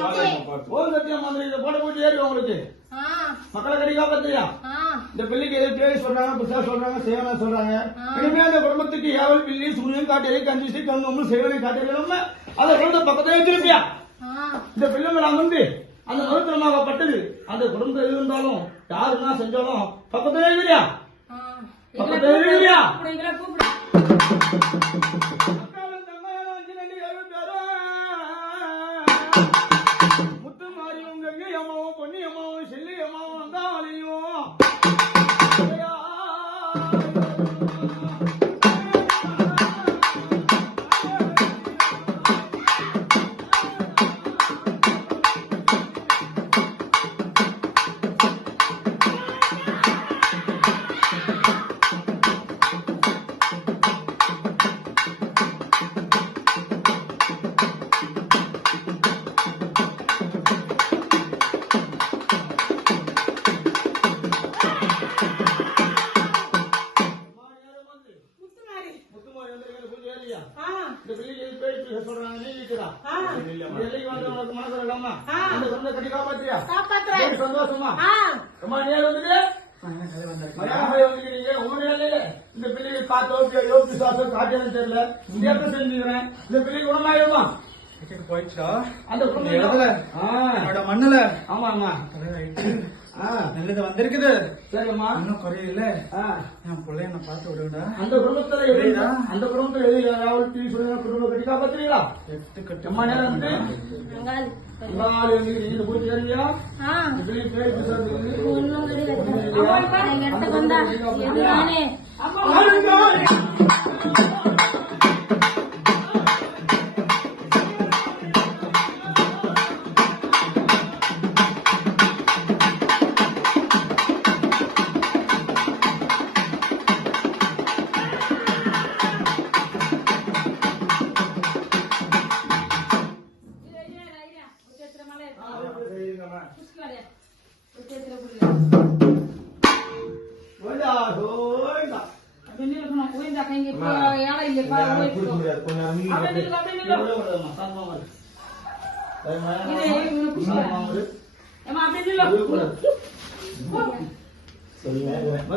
ஓம் சத்தியம் மாதிரி இதை போட போட்டு ஏறி உங்களுக்கு மக்களை கடிக்கா பத்திரியா இந்த பிள்ளைக்கு எது பேர் சொல்றாங்க புதுசா சொல்றாங்க சேவனா சொல்றாங்க இனிமே அந்த குடும்பத்துக்கு ஏவல் பிள்ளை சூரியன் காட்டேரி கஞ்சிசி கங்கமும் சேவனை காட்டேரி அதை குடும்ப பக்கத்திலே திருப்பியா இந்த பிள்ளைங்களை அமர்ந்து அந்த மருத்துவமாகப்பட்டது அந்த குடும்பம் எது இருந்தாலும் யாருன்னா செஞ்சாலும் பக்கத்திலே இருக்கிறியா பக்கத்திலே இருக்கிறியா சந்தோஷமா ரொம்ப நேரம் வந்துட்டு இந்த பிள்ளைக்கு காத்தோ யோகி சாசோ காட்டியான்னு தெரியல இந்த செஞ்சுக்கிறேன் இந்த பிள்ளைக்கு குணமாயிருமா போயிடுச்சா அந்த குடும்பம் மண்ணுல ஆமா ஆமா நல்லது வந்திருக்குது சரிம்மா இன்னும் குறையில என் பிள்ளை என்ன பார்த்து விடுடா அந்த குடும்பத்துல அந்த குடும்பத்துல எழுதி டிவி சொல்லுங்க குடும்பம் கட்டி காப்பாத்துறீங்களா 8 கட்டு அம்மா நேரம் வந்து நீங்க போயிட்டு சரியா